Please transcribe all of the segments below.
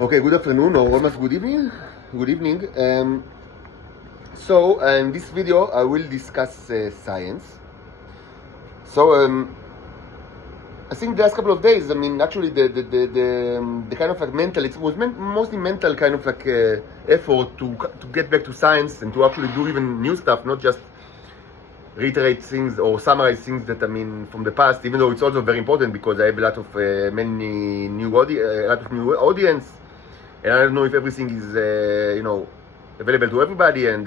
Okay, good afternoon or almost good evening. Good evening. So in this video I will discuss science. So I think the last couple of days, I mean, actually the kind of like mental, it was mostly mental kind of like effort to get back to science and to actually do even new stuff, not just reiterate things or summarize things that, I mean, from the past, even though it's also very important because I have a lot of a lot of new audience. And I don't know if everything is, available to everybody. And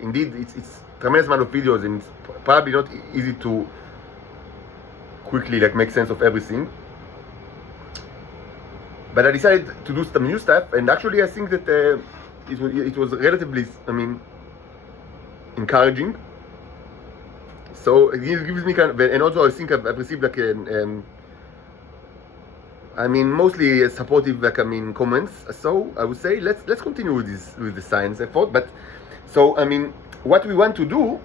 indeed, it's tremendous amount of videos, and it's probably not easy to quickly like make sense of everything. But I decided to do some new stuff, and actually, I think that it was relatively, I mean, encouraging. So it gives me kind of, and also I think I've received like mostly supportive, like, comments. So I would say let's continue with the science effort. But so, what we want to do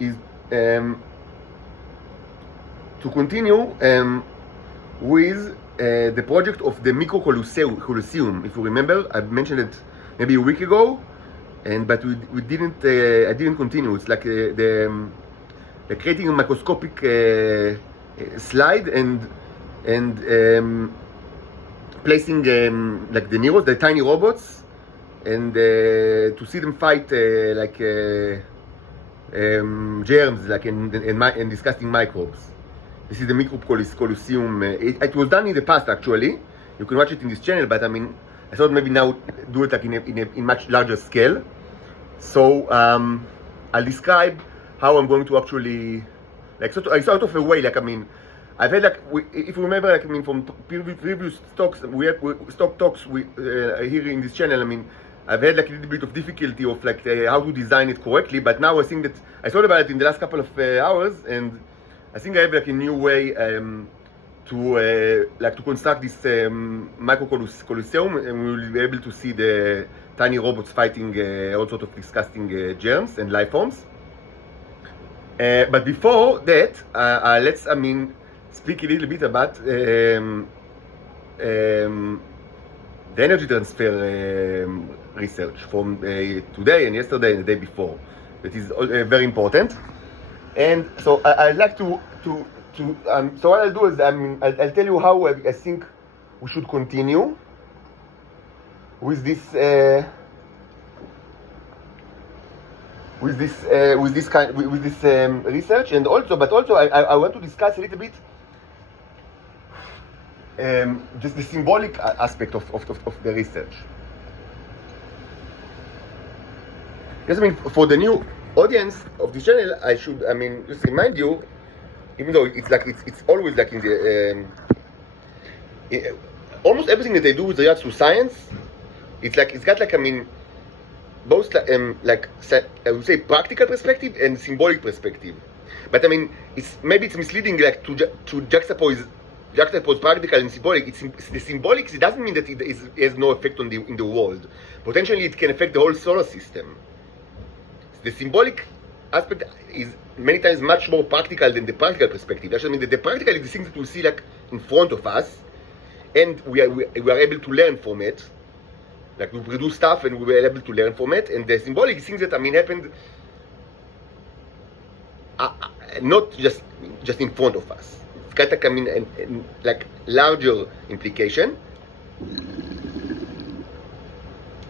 is to continue with the project of the Colosseum. If you remember, I mentioned it maybe a week ago, but we didn't. I didn't continue. It's like the creating a microscopic slide and placing like the Neros, the tiny robots, and to see them fight germs, like and disgusting microbes. This is the Colosseum. It was done in the past, actually. You can watch it in this channel, but I thought maybe now do it like in much larger scale. So I'll describe how I'm going to actually, like, sort of a way, like, I've had, like, if you remember, like, from previous talks, stock talks here in this channel, I've had like a little bit of difficulty of like how to design it correctly, but now I think that I thought about it in the last couple of hours, and I think I have like a new way to construct this micro Colosseum, and we will be able to see the tiny robots fighting all sorts of disgusting germs and life forms. But before that, let's speak a little bit about the energy transfer research from today and yesterday and the day before. That is very important. And so I'd like to so what I'll do is I'll tell you how I think we should continue with this research, and also I want to discuss a little bit just the symbolic aspect of the research. Yes, for the new audience of the channel, I should just remind you, even though it's always like in the almost everything that they do with regards to science, it's got like both I would say practical perspective and symbolic perspective. But it's misleading like to juxtapose practical and symbolic. The symbolic, it doesn't mean that it has no effect in the world. Potentially it can affect the whole solar system. The symbolic aspect is many times much more practical than the practical perspective. Actually, the practical is the things that we see like in front of us, and we are able to learn from it. Like we produce stuff and we were able to learn from it. And the symbolic things that happened not just in front of us. It's got like larger implication.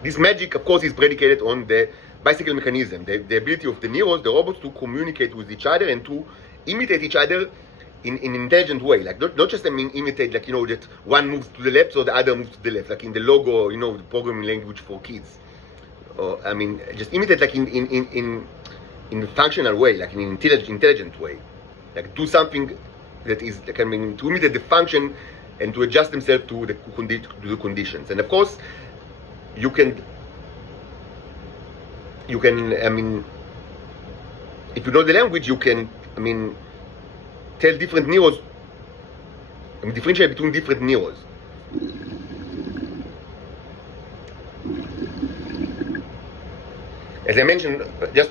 This magic, of course, is predicated on the bicycle mechanism, the ability of the Neros, the robots, to communicate with each other and to imitate each other in an intelligent way. Like not just imitate, like, that one moves to the left so the other moves to the left, like in the logo, the programming language for kids. Or just imitate like in a functional way, like in an intelligent way. Like do something that is like, to imitate the function and to adjust themselves to the conditions. And of course, you can if you know the language, you can tell different Neros, differentiate between different Neros. As I mentioned, just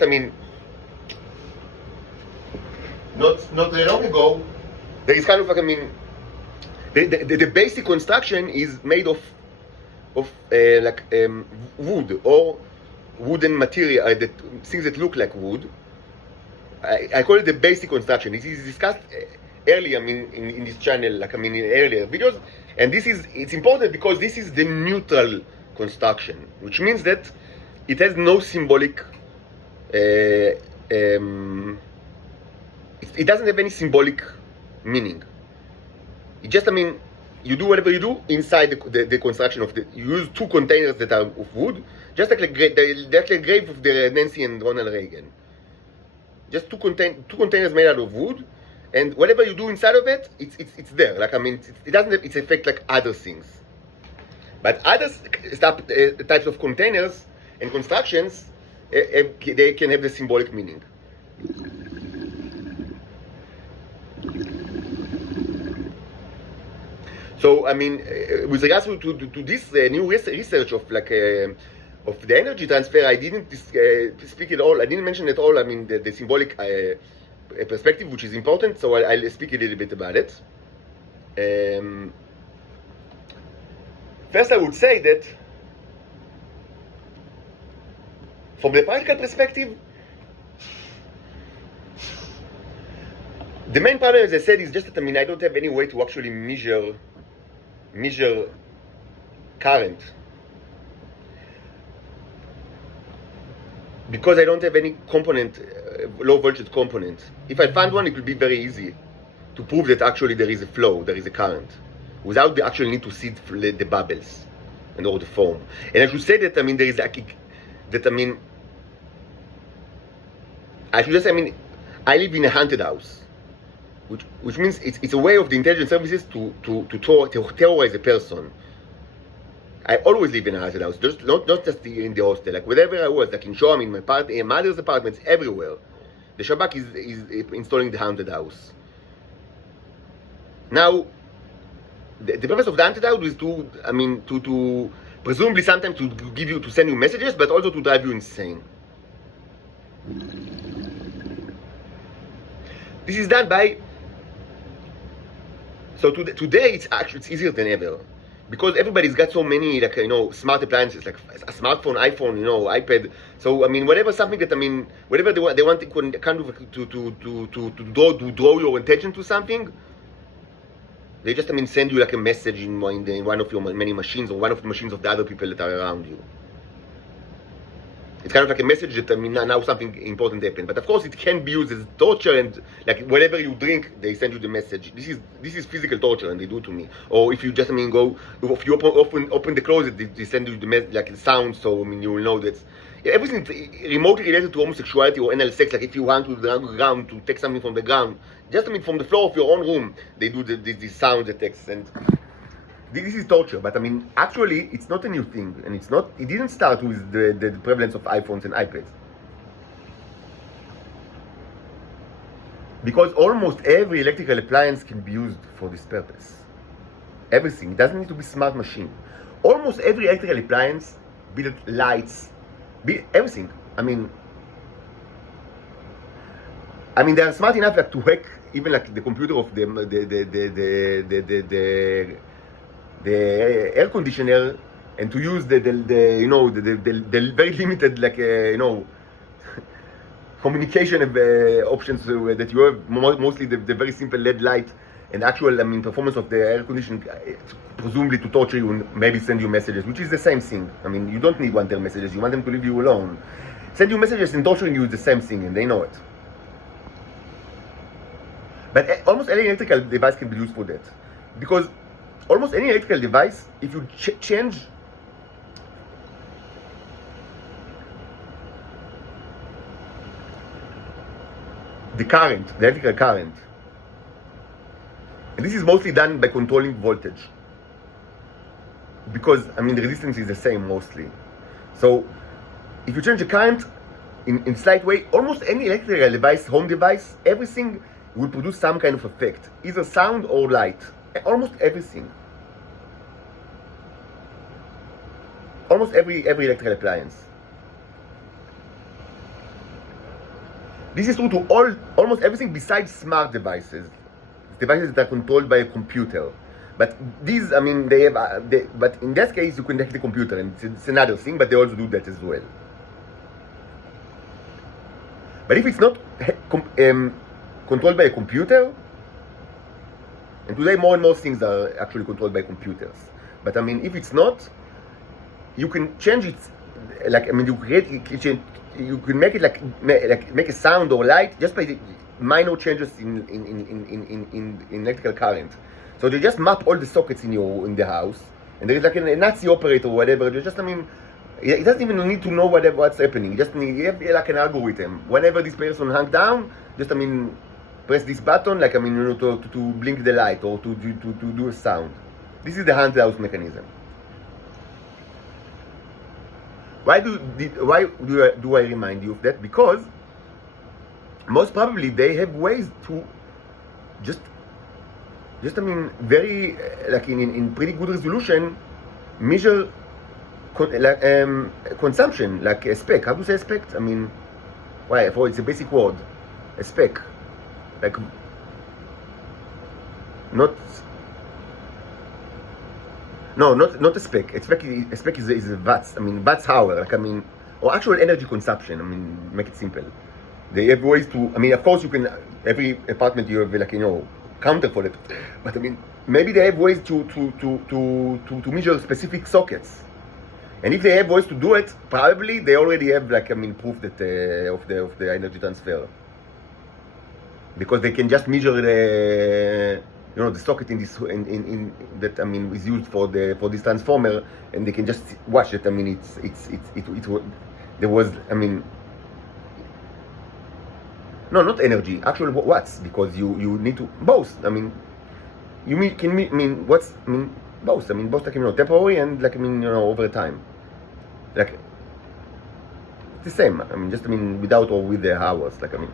not very long ago, there is kind of like the basic construction is made of of wood or wooden material, things that look like wood. I call it the basic construction. This is discussed earlier, in this channel, in earlier videos, and it's important because this is the neutral construction, which means that it has no symbolic. It doesn't have any symbolic meaning. It just, you do whatever you do inside the construction of you use two containers that are of wood, just like the grave of the Nancy and Ronald Reagan. Just two containers made out of wood, and whatever you do inside of it, it's there. It doesn't have its effect like other things. But other types of containers and constructions, they can have the symbolic meaning. So, with regards to this new research of the energy transfer, I didn't speak at all. I didn't mention at all. The symbolic perspective, which is important. So I'll speak a little bit about it. First, I would say that from the practical perspective, the main problem, as I said, is just that I don't have any way to actually measure current, because I don't have any component, low voltage component. If I found one, it would be very easy to prove that actually there is a flow, there is a current, without the actual need to see the bubbles and or the foam. And I should say that there is I should just say I live in a haunted house, which means it's a way of the intelligence services to terrorize a person. I always live in a haunted house, not just in the hostel. Wherever I was, in Shoam, in my mother's apartments, everywhere, the Shabak is installing the haunted house. Now, the purpose of the haunted house is to presumably sometimes to send you messages, but also to drive you insane. This is done by. So today it's easier than ever, because everybody's got so many smart appliances, like a smartphone, iPhone, iPad. So whatever something that whatever they want to kind of to draw your attention to something, they just send you a message in one of your many machines, or one of the machines of the other people that are around you. It's kind of like a message that now something important happened. But of course, it can be used as torture, and whatever you drink, they send you the message. This is physical torture, and they do it to me. Or if you just if you open the closet, they send you the sound, so you will know that everything remotely related to homosexuality or anal sex. If you want to the ground to take something from the ground, just from the floor of your own room, they do these sound attacks, and this is torture. But actually, it's not a new thing, and it didn't start with the prevalence of iPhones and iPads, because almost every electrical appliance can be used for this purpose. Everything. It doesn't need to be smart machine. Almost every electrical appliance, be it lights, everything. They are smart enough to hack even the computer of the air conditioner, and to use the very limited communication options that you have, mostly the very simple LED light, and actual performance of the air conditioning, presumably to torture you and maybe send you messages, which is the same thing. You don't want their messages, you want them to leave you alone. Send you messages and torturing you is the same thing, and they know it. But almost any electrical device can be used for that, because almost any electrical device, if you change the current, the electrical current, and this is mostly done by controlling voltage, because the resistance is the same mostly. So if you change the current in slight way, almost any electrical device, home device, everything will produce some kind of effect, either sound or light. Almost everything. Almost every electrical appliance. This is true to almost everything besides smart devices. Devices that are controlled by a computer. But these, I mean, they have, but in that case, you can hack the computer, and it's another thing, but they also do that as well. But if it's not controlled by a computer, and today more and more things are actually controlled by computers. But I mean, if it's not, you can change it. Like, I mean, you can make it like make a sound or light just by minor changes in electrical current. So they just map all the sockets in the house, and there is like a Nazi operator or whatever. They just, I mean, it doesn't even need to know what's happening. You have like an algorithm. Whenever this person hung down, just, I mean, press this button, like, I mean, you know, to blink the light or to do a sound. This is the haunted house mechanism. Why do I remind you of that? Because most probably they have ways to just I mean, very like in pretty good resolution measure consumption, like a spec. How do you say spec? I mean, why? For it's a basic word, a spec, like not a spec. A spec is a watts. I mean, watts hour. Like, I mean, or actual energy consumption. I mean, make it simple. They have ways to. I mean, of course, you can. Every apartment you have, like, you know, counter for it. But I mean, maybe they have ways to measure specific sockets. And if they have ways to do it, probably they already have, like, I mean, proof that of the energy transfer, because they can just measure the, you know, the socket in this in that, I mean, is used for this transformer, and they can just watch it. I mean, there was, I mean, no, not energy, actual watts, because you need to both. I mean, both. I mean, both, like, you know, temporary and, like, I mean, you know, over time. Like, it's the same. I mean, just, I mean, without or with the hours. Like, I mean,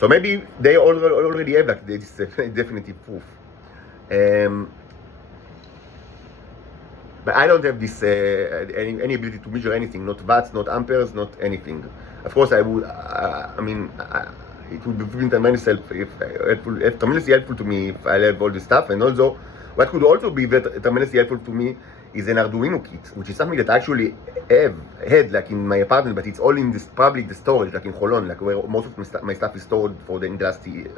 so maybe they already have, like, this definitive proof. But I don't have this any ability to measure anything, not watts, not amperes, not anything. Of course, I would. I mean, it would be tremendously helpful to me if I have all this stuff. And also, what could also be tremendously helpful to me is an Arduino kit, which is something that I actually had like in my apartment, but it's all in this public the storage, like in Holon, like where most of my stuff is stored for the last year.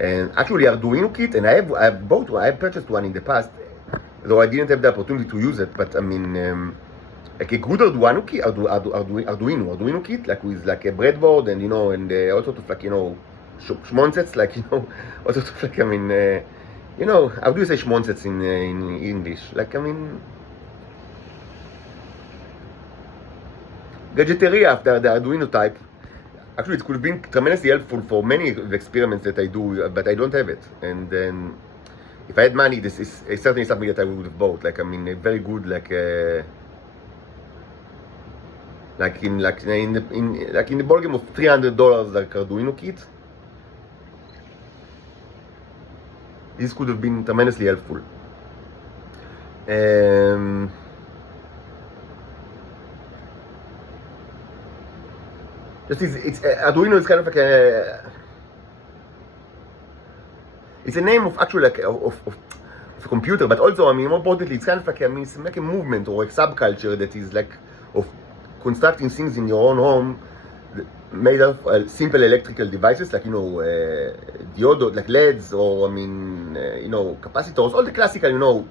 And actually, Arduino kit, and I have purchased one in the past, though I didn't have the opportunity to use it. But I mean, like a good Arduino kit, Arduino kit, like with like a breadboard and, you know, and all sorts of, like, you know, schmonzets, like, you know, all sorts of, like, I mean, you know, how do you say schmonzets in English? Like, I mean, gadgeteria after the Arduino type. Actually, it could have been tremendously helpful for many of the experiments that I do, but I don't have it. And then, if I had money, this is certainly something that I would have bought. Like, I mean, a very good, like in the ballgame of $300, like Arduino kit. This could have been tremendously helpful. Arduino is kind of like it's a name of actually, like, of a computer, but also, I mean, more importantly, it's kind of like, I mean, it's like a movement or a subculture that is like of constructing things in your own home made of simple electrical devices, like, you know, diodes, like LEDs, or, I mean, you know, capacitors, all the classical, you know,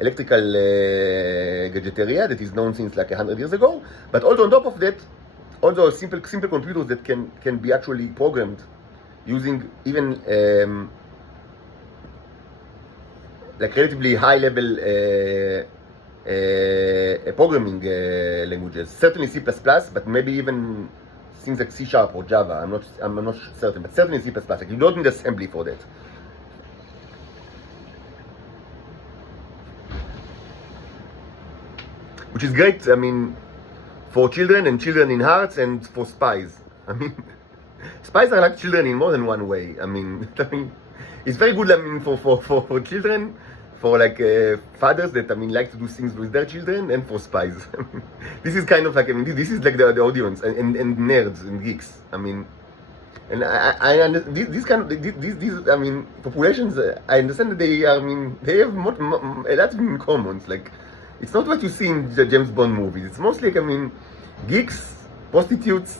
electrical gadgeteria that is known since like 100 years ago. But also on top of that, also simple computers that can be actually programmed using even like relatively high level programming languages. Certainly C++, but maybe even things like C# or Java. I'm not certain, but certainly C++. Like, you don't need assembly for that. Which is great, I mean, for children and children in hearts, and for spies. I mean, spies are like children in more than one way. I mean, it's very good, I mean, for children, for like fathers that, I mean, like to do things with their children, and for spies. This is kind of like, I mean, this is like the audience, and nerds and geeks. I mean, And these kind of these I mean populations. I understand that they they have a lot in common. Like it's not what you see in the James Bond movies. It's mostly like, geeks, prostitutes,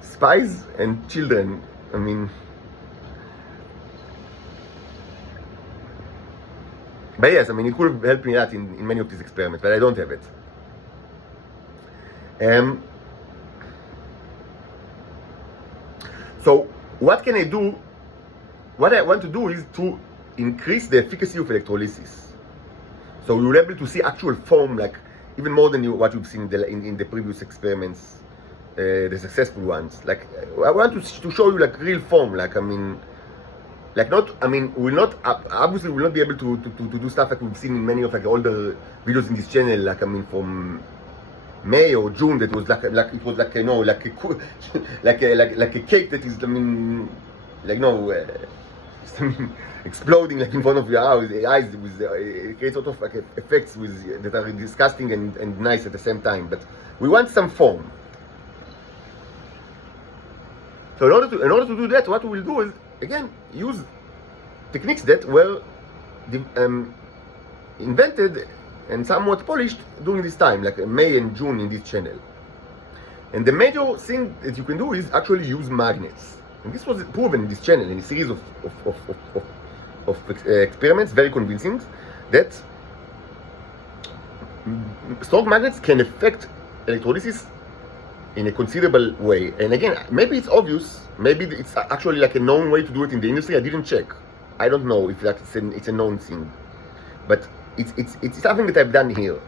spies, and children. But yes, it could have helped me out in many of these experiments, but I don't have it. So what can I do? What I want to do is to increase the efficacy of electrolysis. So you're able to see actual foam, like even more than what you've seen in the previous experiments, the successful ones. Like I want to show you like real foam, like we'll not obviously we'll not be able to do stuff like we've seen in many of like older videos in this channel, like from May or June, that was like it was like like a cake that is exploding like in front of your eyes with it creates sort of like effects that are disgusting and nice at the same time. But we want some foam. So in order to do that, what we will do is again use techniques that were invented and somewhat polished during this time, like May and June in this channel. And the major thing that you can do is actually use magnets. And this was proven in this channel in a series of experiments, very convincing, that strong magnets can affect electrolysis in a considerable way. And again, maybe it's obvious, maybe it's actually like a known way to do it in the industry. I didn't check. I don't know if it's a known thing, but it's something that I've done here.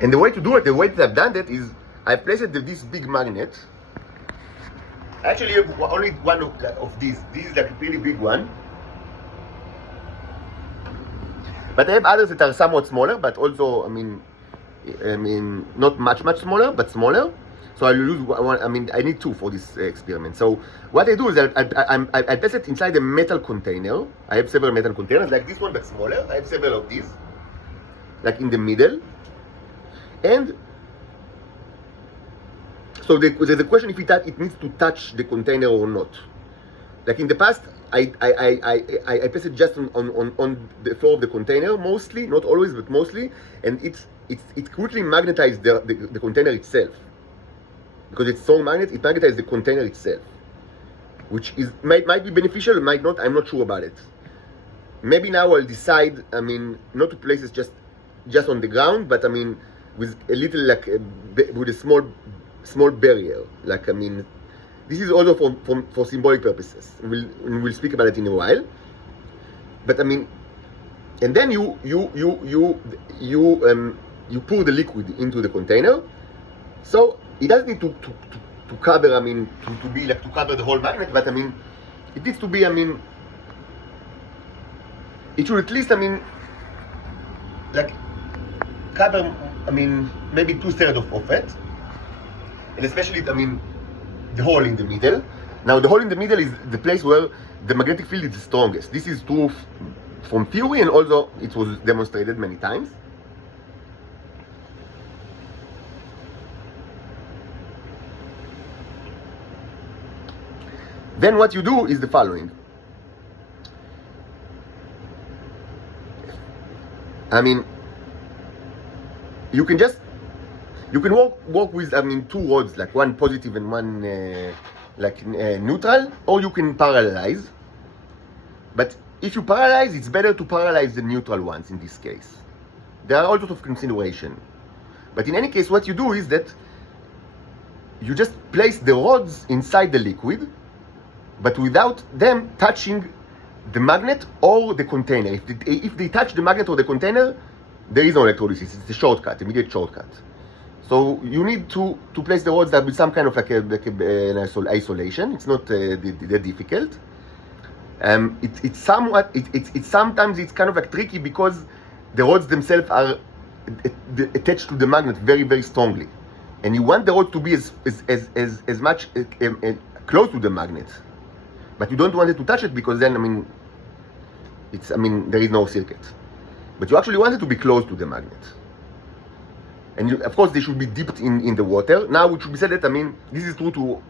And the way to do it, the way that I've done that is I've placed this big magnet. I actually have only one of these. This is like a pretty big one. But I have others that are somewhat smaller, but also, not much smaller, but smaller. So I'll use one. I need two for this experiment. So what I do is I place it inside a metal container. I have several metal containers, like this one, but smaller. I have several of these, like in the middle. And so there's a question if it needs to touch the container or not. Like in the past, I place it just on the floor of the container, mostly, not always, but mostly, and it quickly magnetizes the container itself. Because it's strong magnet, it magnetizes the container itself, which might be beneficial, might not. I'm not sure about it. Maybe now I'll decide, not to place it just on the ground, but with a little with a small barrier. Like this is also for symbolic purposes. We'll speak about it in a while. But and then you pour the liquid into the container. So it doesn't need to cover, to be like to cover the whole magnet, but it needs to be, it should at least, like cover, maybe 2/3 of it, and especially, the hole in the middle. Now, the hole in the middle is the place where the magnetic field is the strongest. This is true from theory, and also it was demonstrated many times. Then what you do is the following. You can work with two rods, like one positive and one neutral, or you can parallelize. But if you parallelize, it's better to parallelize the neutral ones in this case. There are all sorts of consideration. But in any case, what you do is that you just place the rods inside the liquid, but without them touching the magnet or the container. If they touch the magnet or the container, there is no electrolysis. It's a shortcut, immediate shortcut. So you need to place the rods with some kind of an isolation. It's not that difficult. It's sometimes it's kind of like tricky because the rods themselves are attached to the magnet very, very strongly, and you want the rod to be as much close to the magnet. But you don't want it to touch it because then, there is no circuit. but you actually want it to be close to the magnet. And of course, they should be dipped in the water. Now, it should be said that, I mean, this is true to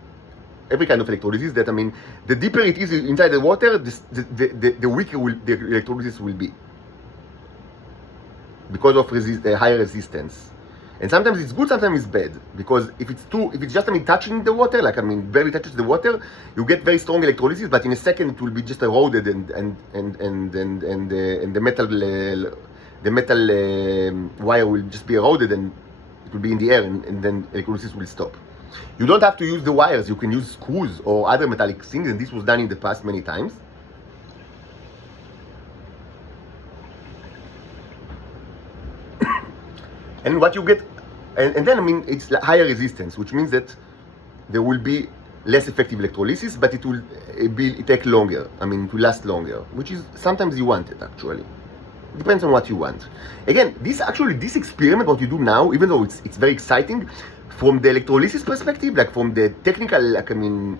every kind of electrolysis, that, I mean, the deeper it is inside the water, the weaker the electrolysis will be, because of higher resistance. And sometimes it's good, sometimes it's bad, because if it's just, I mean, touching the water, like, I mean, barely touches the water, you get very strong electrolysis, but in a second it will be just eroded, and the metal wire will just be eroded, and it will be in the air, and then electrolysis will stop. You don't have to use the wires, you can use screws or other metallic things, and this was done in the past many times. And what you get, and then, I mean, it's higher resistance, which means that there will be less effective electrolysis, but it will take longer. I mean, it will last longer, which is sometimes you want it, actually. It depends on what you want. Again, this experiment, what you do now, even though it's very exciting, from the electrolysis perspective, like from the technical, like, I mean,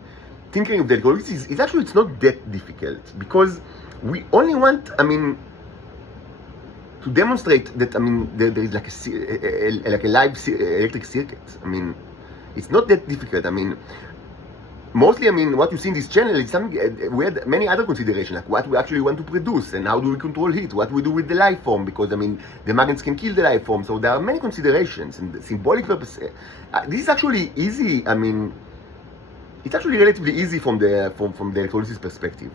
thinking of the electrolysis, it's not that difficult, because we only want, I mean, to demonstrate that, I mean, there is like a live electric circuit. I mean, it's not that difficult. I mean, mostly, I mean, what you see in this channel is something, we had many other considerations, like what we actually want to produce, and how do we control heat, what we do with the life form, because, I mean, the magnets can kill the life form, so there are many considerations, and the symbolic purpose, this is actually easy. I mean, it's actually relatively easy from the electrolysis perspective.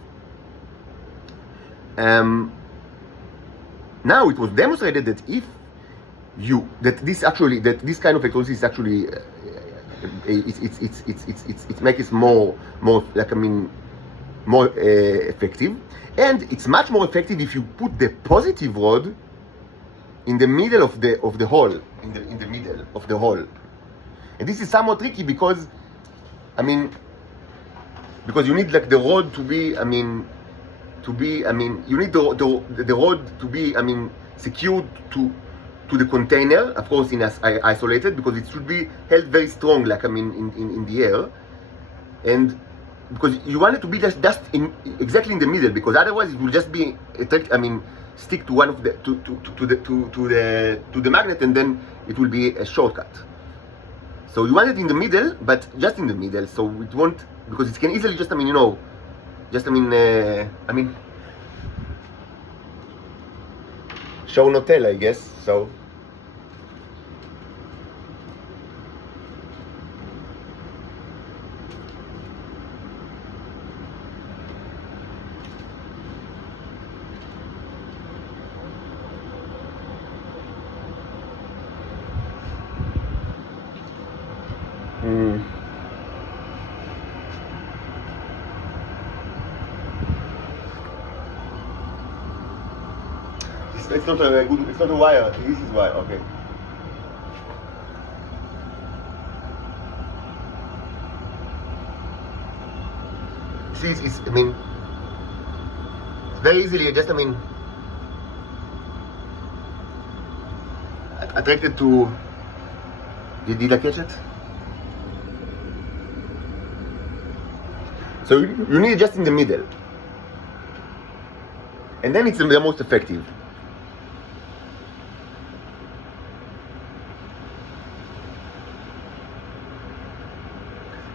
Now it was demonstrated that this kind of electrolysis is actually it makes it more like, I mean, more effective, and it's much more effective if you put the positive rod in the middle of the hole, in the middle of the hole. And this is somewhat tricky because, I mean, because you need like the rod to be, I mean, you need the rod to be, I mean, secured to the container, of course, in isolated, because it should be held very strong, like, I mean, in the air, and because you want it to be just exactly in the middle, because otherwise it will just be stick to one of the to the magnet, and then it will be a shortcut. So you want it in the middle, but just in the middle, so it won't, because it can easily just, I mean, you know, just, I mean, show not tell, I guess, so. It's not a good, it's not a wire, this is wire, okay. See, I mean, it's very easily, just, I mean, attracted to, did I catch it? So you need it just in the middle. And then it's the most effective.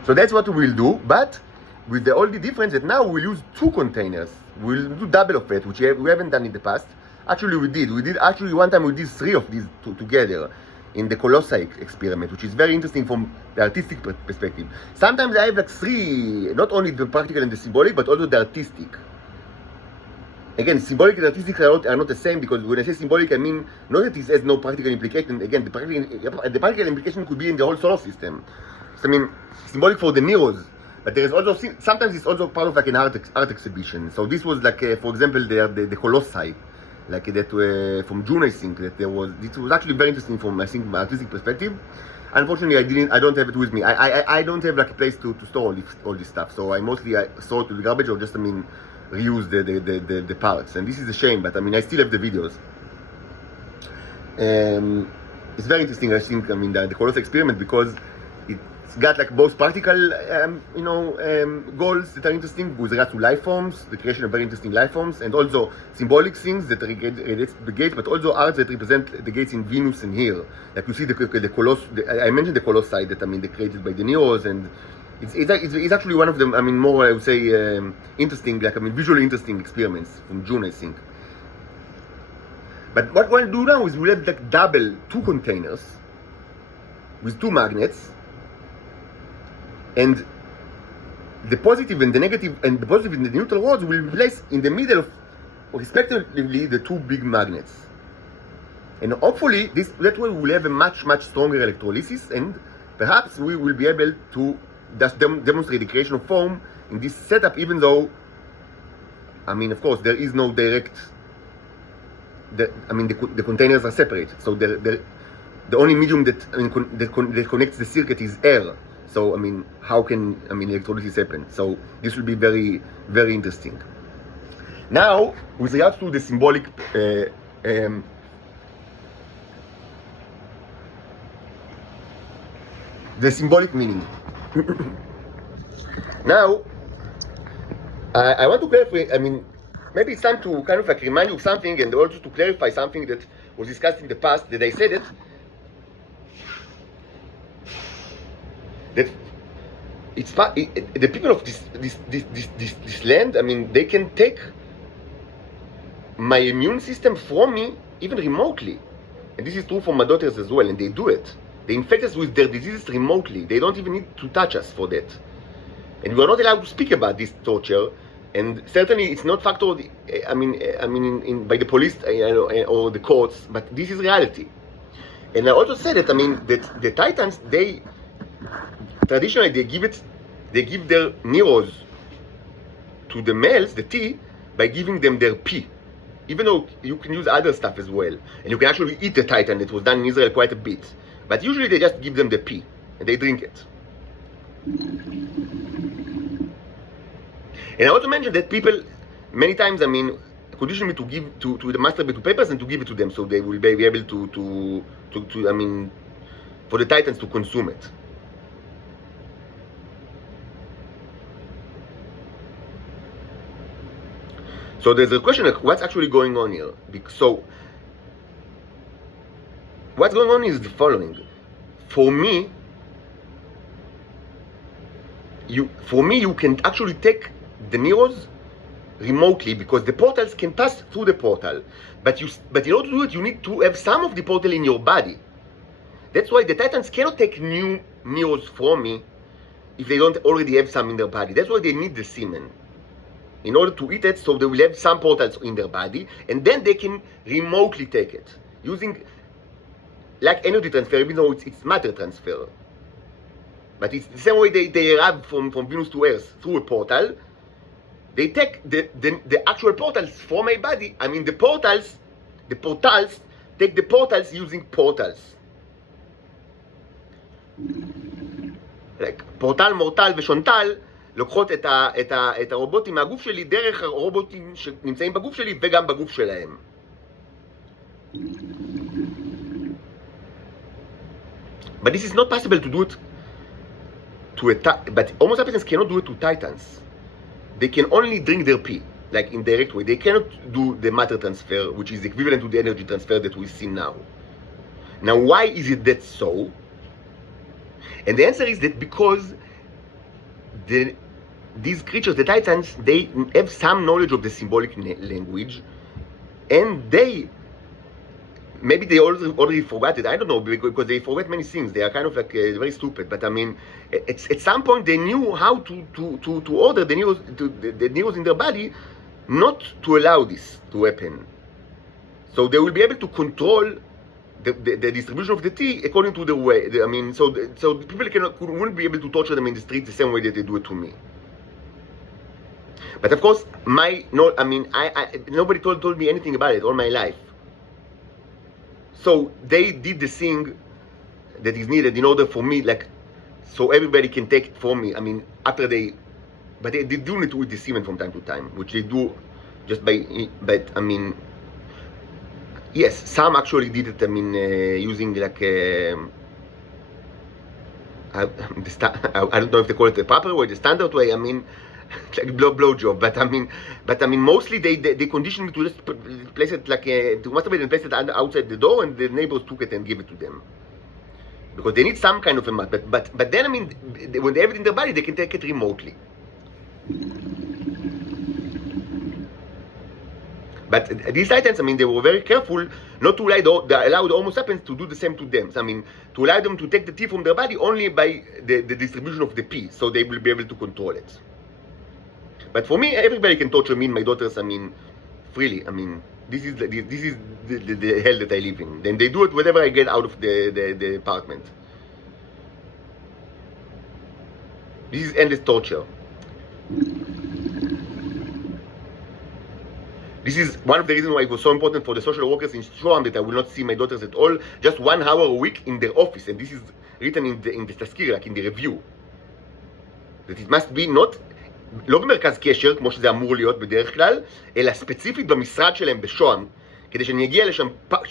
So that's what we will do, but with the only difference that now we'll use 2 containers. We'll do double of it, which we haven't done in the past. Actually, we did actually one time we did 3 of these together in the Colosseum experiment, which is very interesting from the artistic perspective. Sometimes I have like 3, not only the practical and the symbolic, but also the artistic. Again, symbolic and artistic are not the same, because when I say symbolic, I mean not that it has no practical implication. Again, the practical implication could be in the whole solar system. So, I mean, symbolic for the Neros, but there is also, sometimes it's also part of like an art exhibition. So this was like, for example, the Colossi, like that from June, I think, that there was, it was actually very interesting from, I think, my artistic perspective. Unfortunately, I don't have it with me. I don't have like a place to store all this stuff. So I mostly throw it to the garbage, or just, I mean, reuse the parts. And this is a shame, but I mean, I still have the videos. It's very interesting, I think, I mean, the Colosseum experiment, because it's got like both practical, goals that are interesting with regards to life forms, the creation of very interesting life forms, and also symbolic things that relate to the gates, but also arts that represent the gates in Venus and here. Like you see the I mentioned the Colossi that they created by the Neros, and it's actually one of them. More I would say interesting, visually interesting experiments from June, I think. But what we'll do now is we'll have like double two containers with two magnets, and the positive and the negative, and the positive and the neutral rods will be placed in the middle of, respectively, the two big magnets. And hopefully, that way we'll have a much stronger electrolysis, and perhaps we will be able to just demonstrate the creation of form in this setup, even though, of course, there is no direct. The containers are separate, so the only medium that connects the circuit is air. So how can electrolysis happen? So this will be very, very interesting. Now, with regards to the symbolic meaning. Now, I want to clarify. Maybe it's time to kind of like remind you of something, and also to clarify something that was discussed in the past. That I said it. That it's the people of this land. They can take my immune system from me even remotely, and this is true for my daughters as well. And they do it. They infect us with their diseases remotely. They don't even need to touch us for that. And we are not allowed to speak about this torture. And certainly, it's not factored. By the police or the courts, but this is reality. And I also said that that the Titans, they traditionally they give their Neros to the males, the T, by giving them their P. Even though you can use other stuff as well, and you can actually eat the Titan. That was done in Israel quite a bit, but usually they just give them the P and they drink it. And I also mentioned that people, many times, condition me to give to the masturbate to papers and to give it to them, so they will be able to for the Titans to consume it. So there's a question like, what's actually going on here? So, what's going on is the following. For me, you can actually take the Neros remotely, because the portals can pass through the portal, but in order to do it, you need to have some of the portal in your body. That's why the Titans cannot take new Neros from me if they don't already have some in their body. That's why they need the semen in order to eat it, so they will have some portals in their body, and then they can remotely take it using like energy transfer, even though it's matter transfer. But it's the same way they arrive from Venus to Earth through a portal. They take the actual portals from my body. The portals take the portals using portals. Like פורטל, מורטל ושונטל לוקחות את הרובוטים מהגוף שלי דרך הרובוטים שנמצאים בגוף שלי וגם בגוף שלהם. But this is not possible to do it but Homo sapiens cannot do it to Titans. They can only drink their pee, like in direct way. They cannot do the matter transfer, which is equivalent to the energy transfer that we see now. Now, why is it that so? And the answer is that because these creatures, the Titans, they have some knowledge of the symbolic language, and maybe they already forgot it. I don't know, because they forget many things. They are kind of like very stupid. But at some point they knew how to order the neurons in their body not to allow this to happen. So they will be able to control the distribution of the tea according to the way. So people wouldn't be able to torture them in the streets the same way that they do it to me. But of course, nobody told me anything about it all my life. So they did the thing that is needed in order for me, so everybody can take it from me. But they do need to eat the semen from time to time, which they do just yes, some actually did it, using I don't know if they call it the proper way, the standard way. I mean, like blow job, but I mean, mostly they conditioned me to just place it like to masturbate and place it outside the door, and the neighbors took it and give it to them because they need some kind of a mat. But then I mean, when they have it in their body, they can take it remotely. But these Titans, I mean, they were very careful not to allow the Homo sapiens to do the same to them. So, I mean, to allow them to take the tea from their body only by the distribution of the pee, so they will be able to control it. But for me, everybody can torture me and my daughters, I mean, freely. I mean, this is the hell that I live in. Then they do it whenever I get out of the apartment. This is endless torture. This is one of the reasons why it was so important for the social workers in Shoam that I will not see my daughters at all, just 1 hour a week in their office. And this is written in the תזכיר, like in the review. That it must be not, לא במרכז קשר, כמו שזה אמור להיות בדרך כלל, אלא ספציפית במשרד שלהם בשוהם, כדי שאני אגיע לשם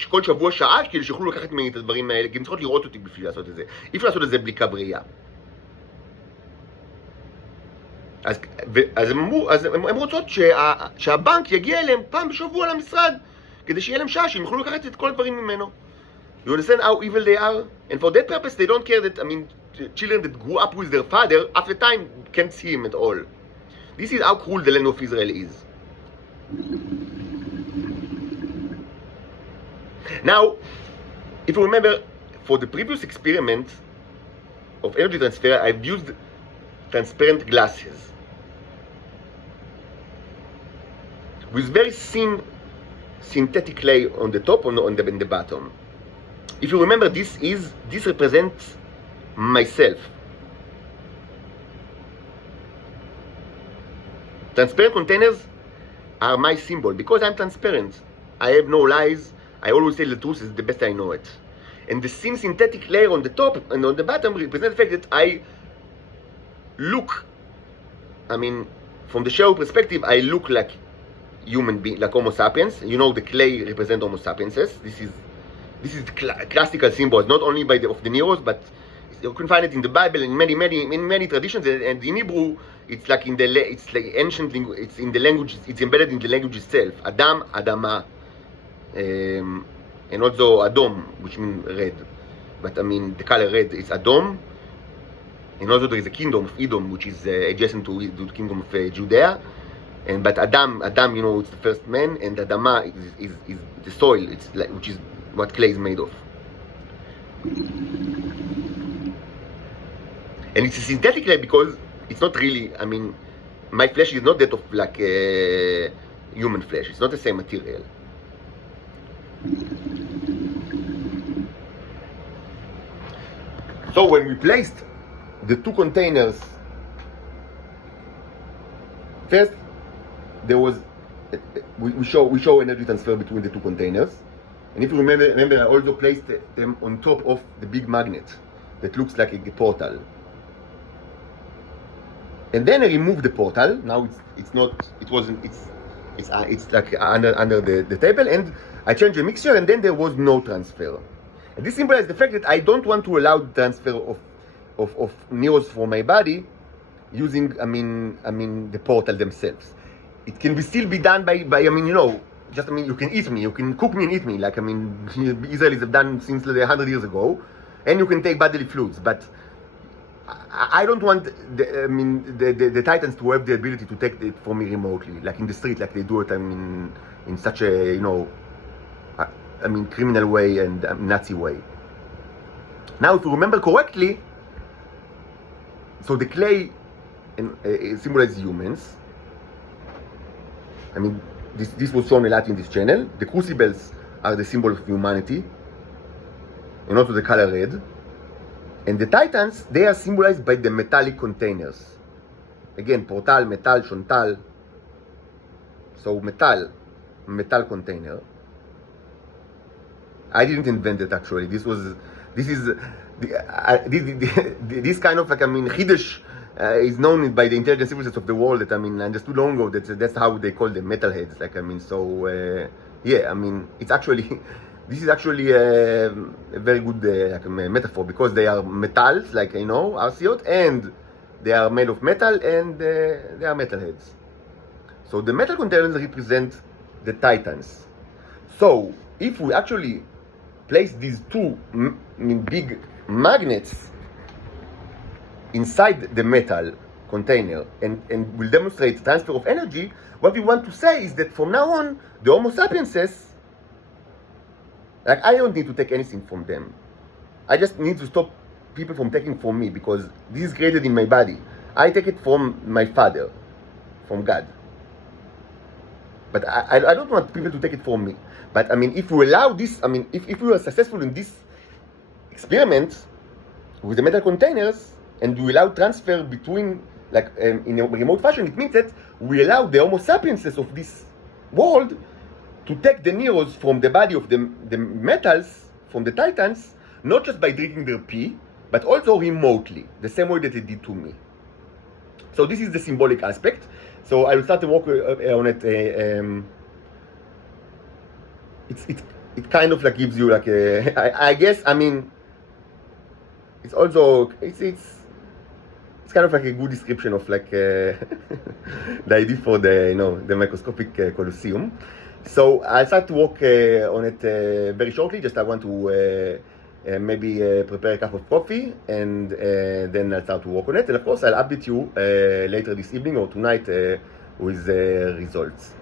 כל שבוע שעה, כדי שיוכלו לקחת ממני את הדברים האלה, כי הם צריכות לראות אותי בשביל לעשות את זה. אי אפשר לעשות את זה בלי קו ראייה. אז הם רוצות שהבנק יגיע אליהם פעם בשבוע למשרד, כדי שיהיה להם שעה שהם יוכלו לקחת את כל הדברים ממנו. You understand how evil they are? And for that purpose they don't care that, I mean, children that grew up with their father, after time, can't see him at all. This is how cruel the land of Israel is. Now, if you remember, for the previous experiment of energy transfer, I've used transparent glasses with very thin synthetic layer on the top and on the bottom. If you remember, this represents myself. Transparent containers are my symbol because I'm transparent. I have no lies. I always tell the truth is the best I know it. And the thin synthetic layer on the top and on the bottom represents the fact that I look, I mean, from the shadow perspective, I look like human being, like Homo sapiens. You know, the clay represents Homo sapienses. This is classical symbols, not only of the Neros, but you can find it in the Bible and in many traditions. And in Hebrew, it's like it's like ancient language. It's in the language. It's embedded in the language itself. Adam, Adama, and also Adom, which means red. But I mean, the color red is Adom. And also there is a kingdom of Edom, which is adjacent to the kingdom of Judea. But Adam, you know, it's the first man, and Adama is the soil. It's like, which is what clay is made of. And it's a synthetic clay because it's not really, I mean, my flesh is not that of like human flesh. It's not the same material. So when we placed the two containers, first there was we show energy transfer between the two containers, and if you remember, I also placed them on top of the big magnet that looks like a portal. And then I removed the portal. Now it's like under the table, and I changed the mixture, and then there was no transfer. And this symbolizes the fact that I don't want to allow the transfer of neos from my body using, I mean the portal themselves. It can still be done by I mean, you know, just, I mean, you can eat me, you can cook me and eat me, like, I mean, Israelis have done since 100 years ago, and you can take bodily fluids, but I don't want the Titans to have the ability to take it from me remotely, like in the street, like they do it, I mean, in such a, you know, I mean, criminal way and Nazi way. Now, if you remember correctly, so the clay symbolizes humans. I mean, this was shown a lot in this channel. The crucibles are the symbol of humanity, and also the color red. And the Titans, they are symbolized by the metallic containers. Again, portal, metal, shontal. So metal container. I didn't invent it actually. This kind of, like, I mean, Chiddush is known by the intelligent civilizations of the world that, I mean, I understood long ago that that's how they call them, metalheads. Like, I mean, so yeah, I mean, it's actually this is actually a very good metaphor, because they are metals, like RCOs, and they are made of metal, and they are metalheads. So the metal containers represent the titans. So if we actually place these two big magnets inside the metal container and will demonstrate transfer of energy, what we want to say is that from now on, the Homo sapienses, like, I don't need to take anything from them. I just need to stop people from taking from me, because this is created in my body. I take it from my Father, from God. But I don't want people to take it from me. But I mean, if we allow this, I mean, if we are successful in this experiment with the metal containers, and we allow transfer between, like, in a remote fashion, it means that we allow the Homo sapienses of this world to take the neurons from the body of the metals, from the titans, not just by drinking their pee, but also remotely, the same way that they did to me. So this is the symbolic aspect. So I will start to work on it. It kind of like gives you like I guess, I mean, it's also it's kind of like a good description of like the idea for the microscopic Colosseum. So I'll start to work on it very shortly. Just I want to maybe prepare a cup of coffee, and then I'll start to work on it. And of course, I'll update you later this evening or tonight with results.